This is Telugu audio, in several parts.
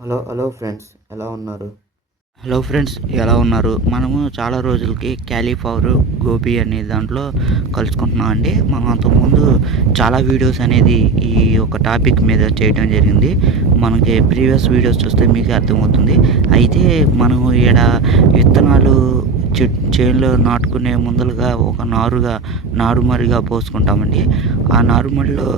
హలో హలో ఫ్రెండ్స్ ఎలా ఉన్నారు? హలో ఫ్రెండ్స్ ఎలా ఉన్నారు? మనము చాలా రోజులకి క్యాలీఫ్లవర్ గోబీ అనే దాంట్లో కలుసుకుంటున్నాం అండి. మనం అంతకుముందు చాలా వీడియోస్ అనేది ఈ ఒక టాపిక్ మీద చేయడం జరిగింది. మనకి ప్రీవియస్ వీడియోస్ చూస్తే మీకు అర్థమవుతుంది. అయితే మనం ఈడ విత్తనాలు చేనులో నాటుకునే ముందలుగా ఒక నారుగా నారుమడిగా పోసుకుంటామండి. ఆ నారుమడిలో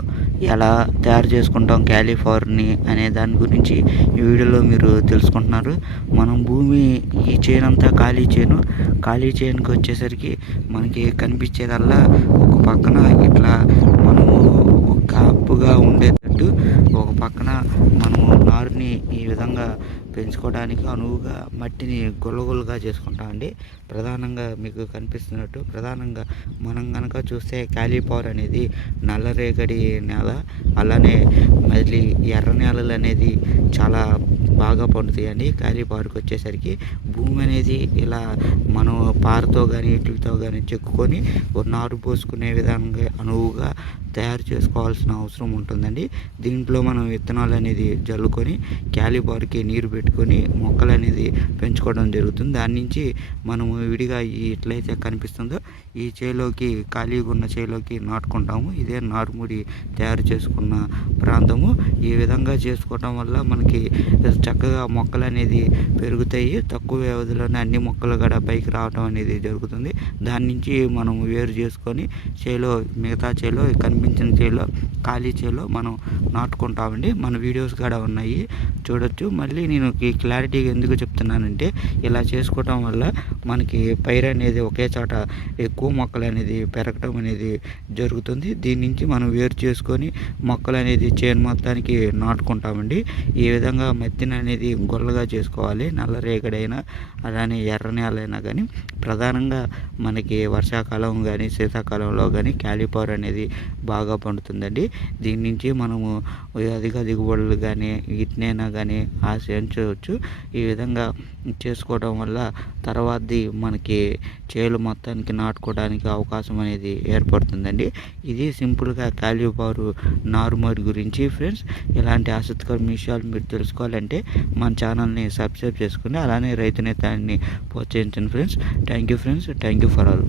ఎలా తయారు చేసుకుంటాం క్యాలిఫార్ని అనే దాని గురించి ఈ వీడియోలో మీరు తెలుసుకుంటున్నారు. మనం భూమి ఈ చేను అంతా ఖాళీ చేను. ఖాళీ చేనుకి వచ్చేసరికి మనకి కనిపించేదల్లా ఒక పక్కన ఇట్లా మనము ఒక అప్పుగా ఉండేటట్టు ఒక పక్కన మనము నారుని ఈ విధంగా పెంచుకోవడానికి అనువుగా మట్టిని గొల్లగొల్లగా చేసుకుంటామండి ప్రధానంగా మీకు కనిపిస్తున్నట్టు ప్రధానంగా మనం కనుక చూస్తే క్యాలీఫ్లవర్ అనేది నల్లరేగడి నేల అలానే మళ్ళీ ఎర్ర నేలలు అనేది చాలా బాగా పండుతాయండి. కాలీఫ్లవర్కి వచ్చేసరికి భూమి అనేది ఇలా మనం పారతో కానీ ఇటుతో కానీ చెక్కుకొని నారు పోసుకునే విధంగా అనువుగా తయారు చేసుకోవాల్సిన అవసరం ఉంటుందండి. దీంట్లో మనం విత్తనాలు అనేది జల్లుకొని క్యాలీఫ్లవర్కి నీరు పెట్టుకొని పెట్టుకొని మొక్కలు అనేది పెంచుకోవడం జరుగుతుంది. దాని నుంచి మనము విడిగా ఈ ఎట్లయితే కనిపిస్తుందో ఈ చేలోకి ఖాళీగా ఉన్న చేలోకి నాటుకుంటాము ఇదే నారుముడి తయారు చేసుకున్న ప్రాంతము. ఈ విధంగా చేసుకోవటం వల్ల మనకి చక్కగా మొక్కలు అనేది పెరుగుతాయి. తక్కువ వ్యవధిలోనే అన్ని మొక్కలు కూడా పైకి రావడం అనేది జరుగుతుంది. దాని నుంచి మనం వేరు చేసుకొని చేలో మిగతా చేలో కనిపించిన చేలో ఖాళీ చేలో మనం నాటుకుంటామండి. మన వీడియోస్ కూడా ఉన్నాయి. చూడొచ్చు. మళ్ళీ నేను ఈ క్లారిటీగా ఎందుకు చెప్తున్నానంటే ఇలా చేసుకోవటం వల్ల మనకి పైరు అనేది ఒకే చోట ఎక్కువ మొక్కలు అనేది పెరగటం అనేది జరుగుతుంది. దీని నుంచి మనం వేరు చేసుకొని మొక్కలు అనేది చేను మొత్తానికి నాటుకుంటామండి. ఈ విధంగా మెత్తిన అనేది గొల్లగా చేసుకోవాలి. నల్ల రేగడైనా అలానే ఎర్ర నేలైనా కానీ ప్రధానంగా మనకి వర్షాకాలం కానీ శీతాకాలంలో కానీ క్యాలిపర్ అనేది బాగా పండుతుందండి. దీని నుంచి మనము అధిక దిగుబడులు కానీ వీటినైనా కానీ ఆశించవచ్చు ఈ విధంగా చేసుకోవడం వల్ల తర్వాతది మనకి చేలు మొత్తానికి నాటుకోవడానికి అవకాశం అనేది ఏర్పడుతుందండి. ఇది సింపుల్గా కాలీఫ్లవర్ నారుమారి గురించి ఫ్రెండ్స్. ఇలాంటి ఆసక్తికర విషయాలు మీరు తెలుసుకోవాలంటే మన ఛానల్ని సబ్స్క్రైబ్ చేసుకుని అలానే రైతు నేతాన్ని ప్రోత్సహించండి friends. Thank you friends. Thank you for all.